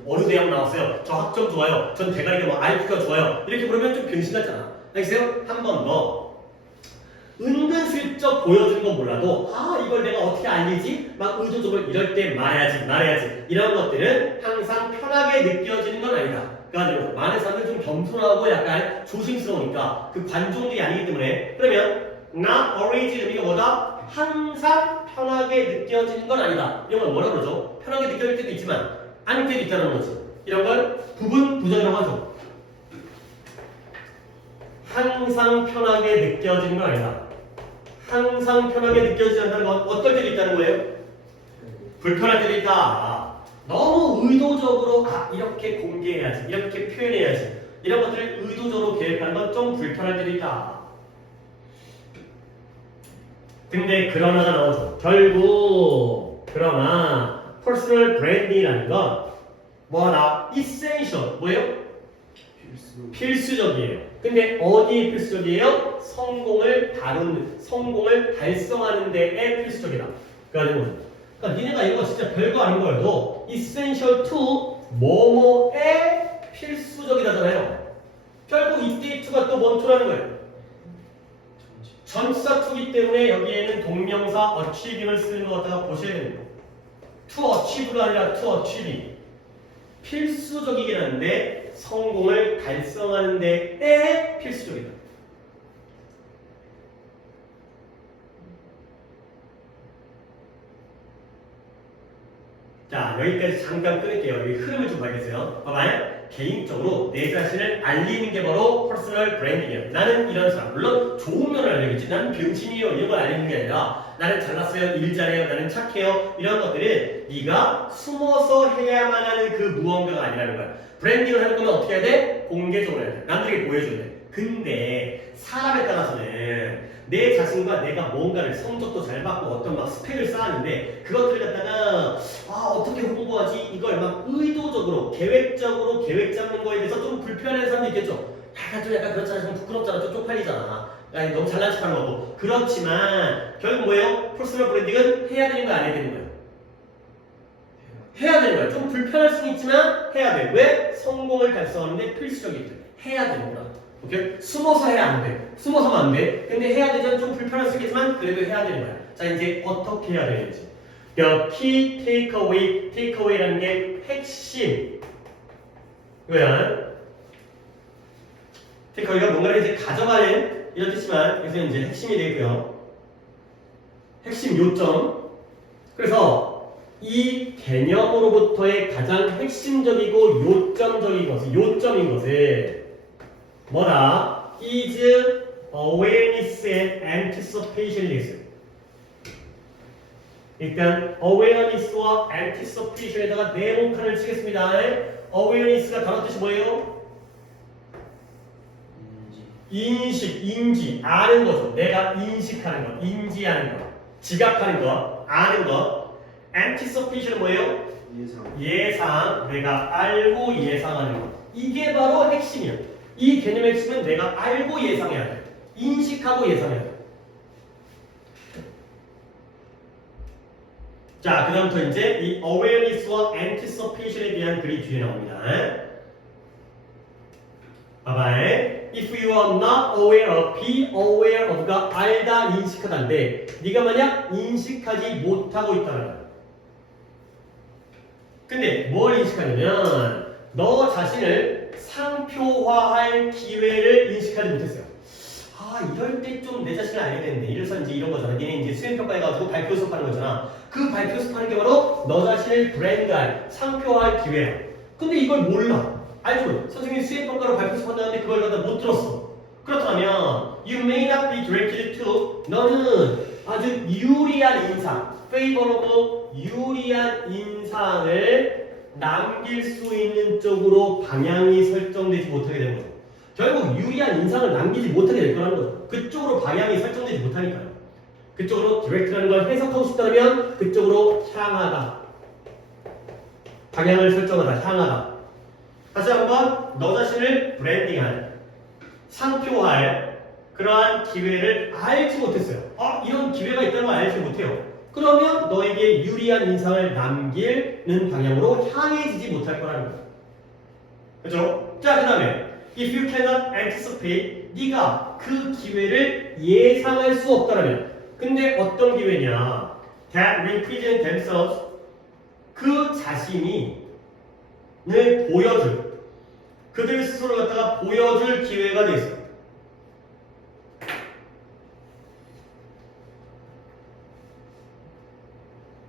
어느 대학 나왔어요. 저 학점 좋아요. 전 대가리가 뭐 IQ가 좋아요. 이렇게 그러면 좀 변신 같잖아. 알겠어요? 한 번 더. 은근슬쩍 보여주는 건 몰라도 이걸 내가 어떻게 알리지? 막 의도적으로 이럴 때 말해야지 이런 것들은 항상 편하게 느껴지는 건 아니다. 그러니까 많은 사람들 좀 겸손하고 약간 조심스러우니까 그 관종들이 아니기 때문에 그러면 not always 의미가 뭐다? 항상 편하게 느껴지는 건 아니다. 이런 걸 뭐라 그러죠? 편하게 느껴질 때도 있지만 아닐 때도 있다는 거지. 이런 걸 부분 부정이라고 하죠. 항상 편하게 느껴지는 건 아니다. 항상 편하게 느껴지지 않는다는 건 어떨 때도 있다는 거예요? 불편할 때도 있다. 너무 의도적으로 이렇게 공개해야지, 이렇게 표현해야지 이런 것들을 의도적으로 계획하는 건 좀 불편할 때도 있다. 근데 그러나가 나오죠. 결국 그러나 퍼스널 브랜딩이라는 건 뭐하나? essential 뭐예요? 필수적이에요. 근데 어디에 필수적이에요? 성공을 달성하는 데에 필수적이다. 그러니까 니네가 이거 진짜 별거 아닌 거여도 essential to 뭐뭐에 필수적이다잖아요. 결국 이때 to가 또 뭔 to라는 거예요? 전치사 to기 때문에 여기에는 동명사 achieve를 쓰는 것 같다가 보셔야 됩니다. to achieve가 아니라 to achieve. 필수적이긴 한데 성공을 달성하는 데에 필수적이다. 자, 여기까지 잠깐 끊을게요. 여기 흐름을 좀 봐야겠어요. 봐봐요. 개인적으로 내 자신을 알리는 게 바로 퍼스널 브랜딩이에요. 나는 이런 사람. 물론 좋은 면을 알리겠지. 나는 병신이에요. 이런 걸 알리는 게 아니라 나는 잘났어요. 일 잘해요. 나는 착해요. 이런 것들을 네가 숨어서 해야만 하는 그 무언가가 아니라는 거야. 브랜딩을 할 거면 어떻게 해야 돼? 공개적으로 해야 돼. 남들에게 보여줘야 돼. 근데 사람에 따라서는 내 자신과 내가 뭔가를 성적도 잘 받고 어떤 막 스펙을 쌓았는데 그것들을 갖다가 어떻게 홍보하지? 이걸 막 의도적으로 계획적으로 계획 잡는 거에 대해서 좀 불편한 사람도 있겠죠. 약간 그렇잖아. 좀 부끄럽잖아. 좀 쪽팔리잖아. 아니, 너무 잘난 척하는 거고. 그렇지만 결국 뭐예요? 퍼스널 브랜딩은 해야 되는 거야, 안 해야 되는 거야? 해야 되는 거야. 좀 불편할 수는 있지만 해야 돼. 왜? 성공을 달성하는데 필수적이기 때문에 해야 되는 거야. 오케이? 숨어서 해야 안 돼. 숨어서는 안 돼. 근데 해야 되면 좀 불편할 수 있겠지만 그래도 해야 되는 거야. 자, 이제 어떻게 해야 되는지. key takeaway라는 게 핵심. 뭐야? takeaway가 뭔가를 이제 가져가는 이런 뜻이지만 그래서 이제 핵심이 되고요. 핵심 요점. 그래서 이 개념으로부터의 가장 핵심적이고 요점인 것을 뭐다? is awareness and anticipation이겠어요. 일단 awareness와 anticipation에다가 네모칸을 치겠습니다. awareness가 단어 뜻이 뭐예요? 인지, 아는 거죠. 내가 인식하는 것, 인지하는 것, 지각하는 것, 아는 것. anticipation은 뭐예요? 예상, 내가 알고 예상하는 것. 이게 바로 핵심이야. 이 개념의 핵심은 내가 알고 예상해야 돼. 인식하고 예상해야 돼. 자, 그 다음부터 이제 이 awareness와 anticipation에 대한 글이 뒤에 나옵니다. 봐봐. If you are not aware of, be aware of가 알다, 인식하다인데 네가 만약 인식하지 못하고 있다는 거야. 근데 뭘 인식하냐면 너 자신을 상표화할 기회를 인식하지 못했어요. 이럴 때 좀 내 자신을 알게 되는데 이래서 이제 이런 거잖아. 니네 이제 수행평가 해가지고 발표 수업하는 거잖아. 그 발표 수업하는 게 바로 너 자신을 브랜드할, 상표화할 기회야. 근데 이걸 몰라. 알죠? 선생님이 수행평가로 발표 수업한다는데 그걸 갖다 못 들었어. 그렇다면 you may not be directed to, 너는 아주 유리한 인상, favorable, 유리한 인상을 남길 수 있는 쪽으로 방향이 설정되지 못하게 되는 거죠. 결국 유리한 인상을 남기지 못하게 될 거라는 거죠. 그쪽으로 방향이 설정되지 못하니까요. 그쪽으로 디렉트라는 걸 해석하고 싶다면 그쪽으로 향하다. 방향을 설정하다, 향하다. 다시 한번 너 자신을 브랜딩할, 상표할 그러한 기회를 알지 못했어요. 이런 기회가 있다는 걸 알지 못해요. 그러면 너에게 유리한 인상을 남기는 방향으로 향해지지 못할 거라는 거예요. 그렇죠? 자, 그 다음에 if you cannot anticipate, 네가 그 기회를 예상할 수 없다면, 근데 어떤 기회냐? that represent themselves, 그 자신이 늘 보여줄, 그들 스스로 갖다가 보여줄 기회가 돼 있어요.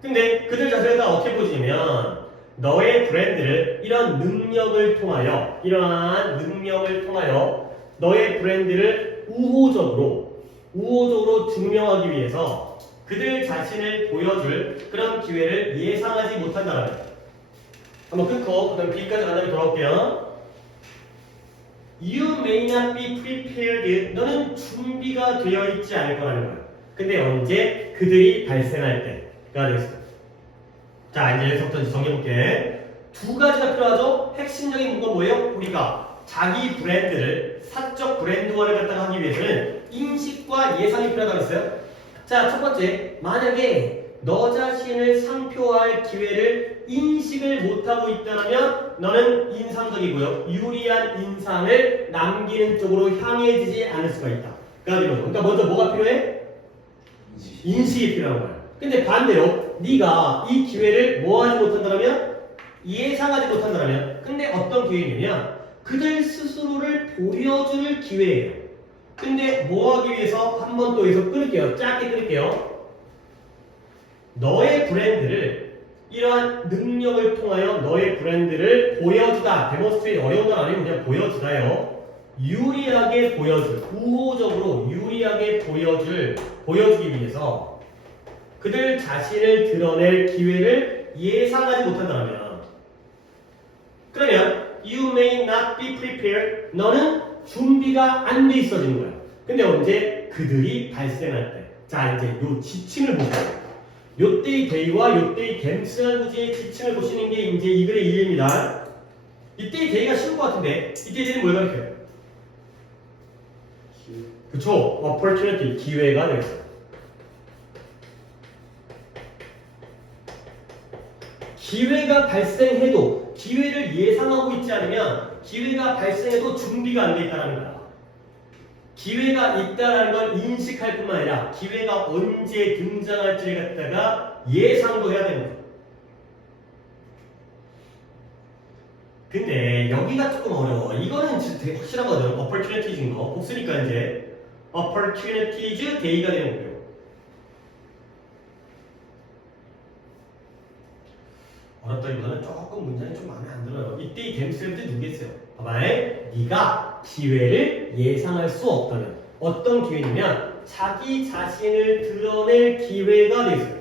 근데 그들 자체가 다 어떻게 보시냐면 너의 브랜드를 이러한 능력을 통하여 너의 브랜드를 우호적으로 증명하기 위해서 그들 자신을 보여줄 그런 기회를 예상하지 못한다는. 한번 끊고 그 다음 B까지 간 다음에 돌아올게요. You may not be prepared. 너는 준비가 되어 있지 않을 거라는 거야. 근데 언제? 그들이 발생할 때가 되겠습니다. 자, 이제 여기서부터 정해볼게. 두 가지가 필요하죠? 핵심적인 건 뭐예요? 우리가 자기 브랜드를, 사적 브랜드화를 갖다가 하기 위해서는 인식과 예상이 필요하다고 했어요. 자, 첫 번째, 만약에 너 자신을 상표화할 기회를 인식을 못하고 있다면 너는 인상적이고요. 유리한 인상을 남기는 쪽으로 향해지지 않을 수가 있다. 그러니까 먼저 뭐가 필요해? 인식이 필요한 거야. 근데 반대로 네가 이 기회를 뭐하지 못한다면? 예상하지 못한다면. 근데 어떤 기회냐면 그들 스스로를 보여줄 기회예요. 근데 뭐하기 위해서 한 번 또 여기서 끊을게요. 짧게 끊을게요. 너의 브랜드를 이러한 능력을 통하여 너의 브랜드를 보여주다. 데몬스트레이트 어려운 건 아니고 그냥 보여주다요. 유리하게 보여줄, 우호적으로 유리하게 보여주기 위해서 그들 자신을 드러낼 기회를 예상하지 못한다면, 그러면 you may not be prepared. 너는 준비가 안 돼 있어지는 거야. 근데 언제? 그들이 발생할 때. 자, 이제 요 지칭을 보세요. 요때의 데이와 요때의 댐스한 구지의 지칭을 보시는 게 이제 이 글의 이해입니다. 이때의 데이가 쉬운 것 같은데 이때의 데이는 뭘 가르쳐요? 그쵸? opportunity, 기회가 되겠어요. 기회가 발생해도, 기회를 예상하고 있지 않으면 기회가 발생해도 준비가 안 돼 있다는 거야. 기회가 있다는 걸 인식할 뿐만 아니라 기회가 언제 등장할지를 갖다가 예상도 해야 되는 거죠. 근데 여기가 조금 어려워. 이거는 진짜 되게 확실하거든. opportunities인 거. 복수니까 이제 opportunities day가 되는 거고요. 어렵다기보다는 조금 문장이 좀 마음에 안 들어요. 이때 이 댐스들이 누구겠어요? 봐봐. 네가 기회를 예상할 수 없다면 어떤 기회냐면 자기 자신을 드러낼 기회가 되겠어요.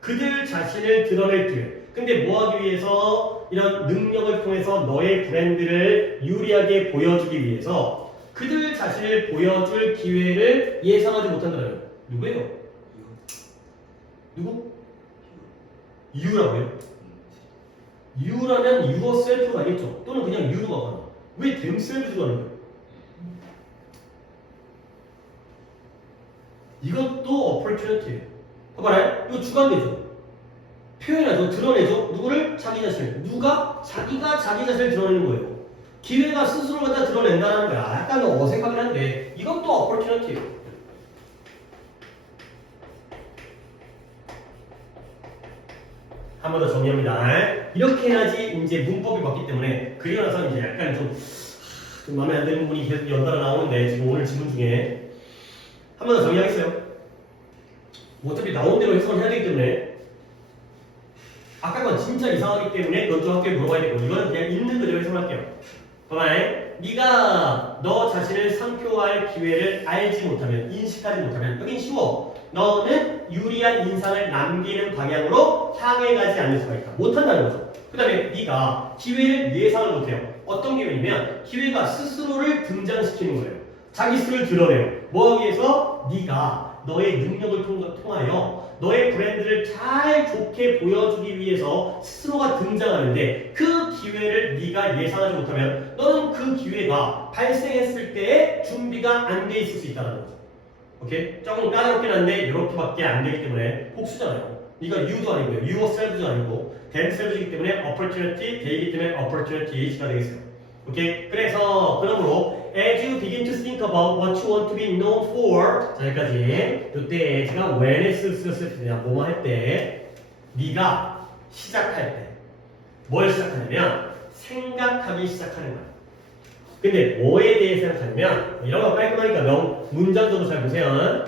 그들 자신을 드러낼 기회. 근데 뭐 하기 위해서? 이런 능력을 통해서 너의 브랜드를 유리하게 보여주기 위해서 그들 자신을 보여줄 기회를 예상하지 못한다면 누구예요? 누구? 이유라고요? 유라면 yourself가 아니겠죠? 또는 그냥 you가 가나? 왜 themselves가 하는 거예요? 이것도 opportunity예요. 봐봐라. 이거 주관되죠? 표현하죠? 드러내죠? 누구를? 자기 자신을. 누가? 자기가 자기 자신을 드러내는 거예요. 기회가 스스로 갖다 드러낸다는 거야. 약간 어색하긴 한데 이것도 opportunity예요. 한 번 더 정리합니다. 이렇게 해야지 이제 문법이 바뀌기 때문에 그리고 나서 이제 약간 좀 마음에 안 드는 부분이 계속 연달아 나오는데 지금 오늘 지문 중에 한 번 더 정리하겠어요. 어차피 나온 대로 해석을 해야 되기 때문에 아까 건 진짜 이상하기 때문에 넌 좀 학교에 물어봐야 되고 이거는 그냥 있는 그대로 해석할게요. 봐봐. 네가 너 자신을 상표화할 기회를 알지 못하면, 인식하지 못하면 여긴 쉬워. 너는 유리한 인상을 남기는 방향으로 향해 가지 않을 수가 있다. 못한다는 거죠. 그 다음에 네가 기회를 예상을 못해요. 어떤 기회냐면 기회가 스스로를 등장시키는 거예요. 자기 스스로를 드러내요. 뭐 하기 위해서? 네가 너의 능력을 통하여 너의 브랜드를 잘 좋게 보여주기 위해서 스스로가 등장하는데 그 기회를 네가 예상하지 못하면 너는 그 기회가 발생했을 때에 준비가 안 돼 있을 수 있다는 거죠. 오케이? 조금 까다롭긴 한데 이렇게밖에 안 되기 때문에 복수잖아요. 네가 you도 아니고요. yourself도 아니고 themselves이기 때문에 opportunity, they이기 때문에 opportunities가 되겠어요. 오케이? 그래서 그러므로 as you begin to think about what you want to be known for, 자 여기까지. 이때 제가 when에 썼을 때냐, 뭐뭐 할 때, 네가 시작할 때 뭘 시작하냐면 생각하기 시작하는 거야. 근데 뭐에 대해 생각하냐면 이런 거 깔끔하니까 문장적으로 잘 보세요.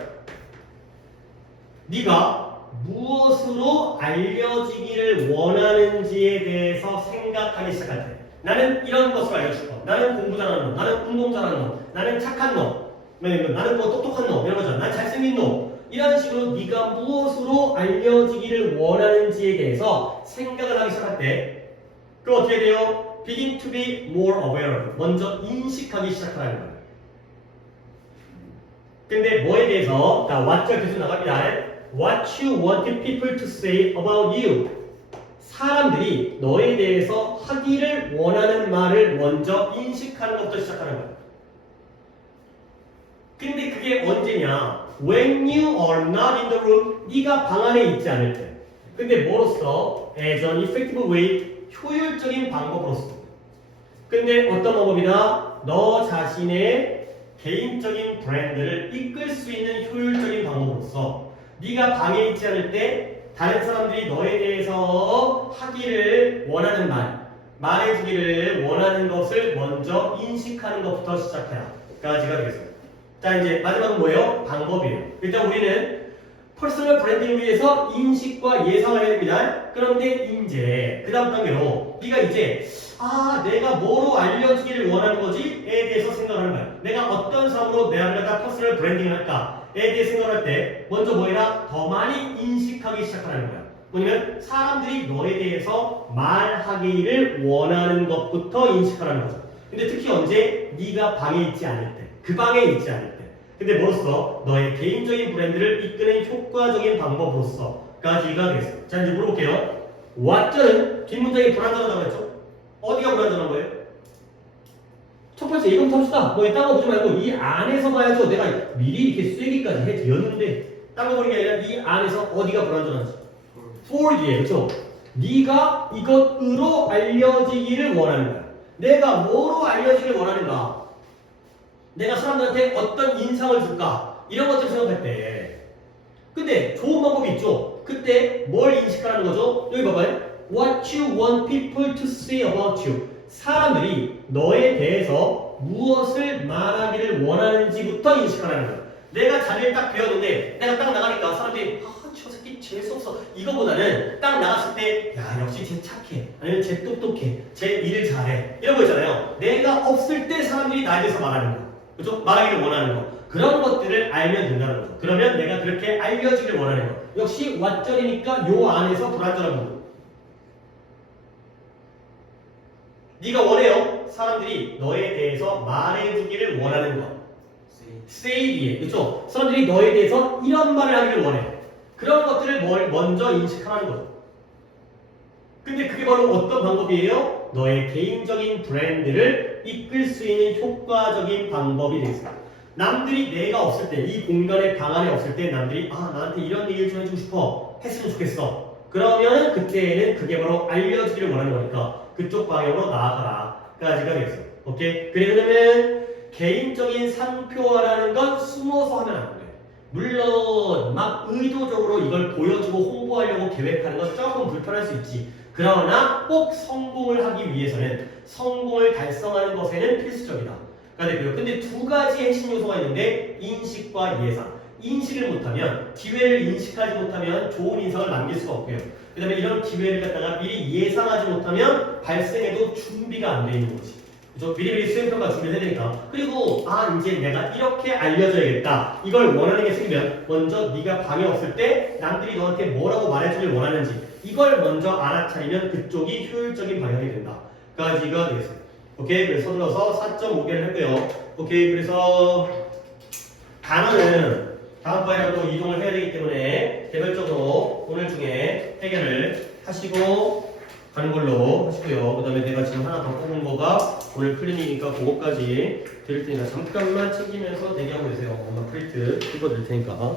네가 무엇으로 알려지기를 원하는지에 대해서 생각하기 시작할 때, 나는 이런 것을 알고 싶어. 나는 공부 잘하는 놈, 나는 운동 잘하는 놈, 나는 착한 놈, 나는 뭐 똑똑한 놈, 이런 거잖아. 난 잘생긴 놈. 이런 식으로 네가 무엇으로 알려지기를 원하는지에 대해서 생각을 하기 시작할 때, 그럼 어떻게 돼요? Begin to be more aware. 먼저 인식하기 시작하는 거예요. 근데 뭐에 대해서? 자, what가 계속 나갑니다. What you want people to say about you. 사람들이 너에 대해서 하기를 원하는 말을 먼저 인식하는 것부터 시작하는 거예요. 근데 그게 언제냐? When you are not in the room. 네가 방 안에 있지 않을 때. 근데 뭐로써? As an effective way. 효율적인 방법으로서. 근데 어떤 방법이다? 너 자신의 개인적인 브랜드를 이끌 수 있는 효율적인 방법으로서 네가 방에 있지 않을 때 다른 사람들이 너에 대해서 하기를 원하는 말해주기를 원하는 것을 먼저 인식하는 것부터 시작해라. 까지가 되겠습니다. 자, 이제 마지막은 뭐예요? 방법이에요. 일단 우리는 퍼스널 브랜딩을 위해서 인식과 예상을 해야 됩니다. 그런데 이제 그 다음 단계로 네가 이제 내가 뭐로 알려지기를 원하는 거지에 대해서 생각하는 거야. 내가 어떤 사람으로 내가 퍼스널 브랜딩을 할까에 대해 생각할 때 먼저 뭐 해라? 더 많이 인식하기 시작하는 거야. 뭐냐면 사람들이 너에 대해서 말하기를 원하는 것부터 인식하라는 거죠. 근데 특히 언제? 네가 방에 있지 않을 때, 그 방에 있지 않을 때. 근데 뭐로써? 너의 개인적인 브랜드를 이끄는 효과적인 방법으로서까지가 되겠어요. 자, 이제 물어볼게요. 왓절은 뒷문장이 불안전하다고 했죠? 어디가 불안전한 거예요? 첫 번째, 이거부터 합시다. 뭐 이딴 거 보지 말고 이 안에서 봐야죠. 내가 미리 이렇게 쐐기까지 해드렸는데 딴 거 보는 게 아니라 이 안에서 어디가 불안전한지. for 뒤에, 그쵸? 네가 이것으로 알려지기를 원하는 거야. 내가 뭐로 알려지기를 원하는가? 내가 사람들한테 어떤 인상을 줄까? 이런 것들을 생각할 때. 근데 좋은 방법이 있죠. 그때 뭘 인식하라는 거죠? 여기 봐봐요. What you want people to say about you. 사람들이 너에 대해서 무엇을 말하기를 원하는지부터 인식하라는 거야. 내가 자리를 딱 비웠는데 내가 딱 나가니까 사람들이 저 새끼 재수없어 이거보다는 딱 나갔을 때 야 역시 쟤 착해 아니면 쟤 똑똑해 쟤 일을 잘해 이런 거 있잖아요. 내가 없을 때 사람들이 나에 대해서 말하는 거, 그죠? 말하기를 원하는 거, 그런 것들을 알면 된다는 거죠. 그러면 내가 그렇게 알려지길 원하는 거, 역시 왓절이니까 요 안에서 불안전한 부분. 네가 원해요. 사람들이 너에 대해서 말해주기를 원하는 거. say 뒤에, 그렇죠? 사람들이 너에 대해서 이런 말을 하기를 원해. 그런 것들을 먼저 인식하는 거죠. 근데 그게 바로 어떤 방법이에요? 너의 개인적인 브랜드를 이끌 수 있는 효과적인 방법이 되겠습니다. 남들이 내가 없을 때, 이 공간에 방 안에 없을 때 남들이 나한테 이런 얘기를 좀 해주고 싶어 했으면 좋겠어. 그러면 그때에는 그게 바로 알려지기를 원하는 거니까 그쪽 방향으로 나아가라 까지가 되겠어요. 오케이? 그러면 개인적인 상표화라는 건 숨어서 하면 안 돼. 물론 막 의도적으로 이걸 보여주고 홍보하려고 계획하는 건 조금 불편할 수 있지. 그러나 꼭 성공을 하기 위해서는 성공을 달성하는 것에는 필수적이다. 근데 두 가지 핵심 요소가 있는데 인식과 예상. 인식을 못하면, 기회를 인식하지 못하면 좋은 인상을 남길 수가 없고요. 그 다음에 이런 기회를 갖다가 미리 예상하지 못하면 발생해도 준비가 안 돼 있는 거지. 그죠? 미리미리 수행평가 준비를 해야 되니까. 그리고 이제 내가 이렇게 알려줘야겠다. 이걸 원하는 게 생기면 먼저 네가 방에 없을 때 남들이 너한테 뭐라고 말해주길 원하는지 이걸 먼저 알아차리면 그쪽이 효율적인 방향이 된다. 까지가 되겠습니다. 오케이? 그래서 서둘러서 4.5개를 했고요. 오케이? 그래서 단어는 다음번에라도 이동을 해야 되기 때문에 개별적으로 오늘 중에 해결을 하시고 가는 걸로 하시고요. 그 다음에 내가 지금 하나 더 뽑은 거가 오늘 클리닉이니까 그거까지 드릴 테니까 잠깐만 챙기면서 대기하고 계세요. 엄마 프린트 찍어 드릴 테니까.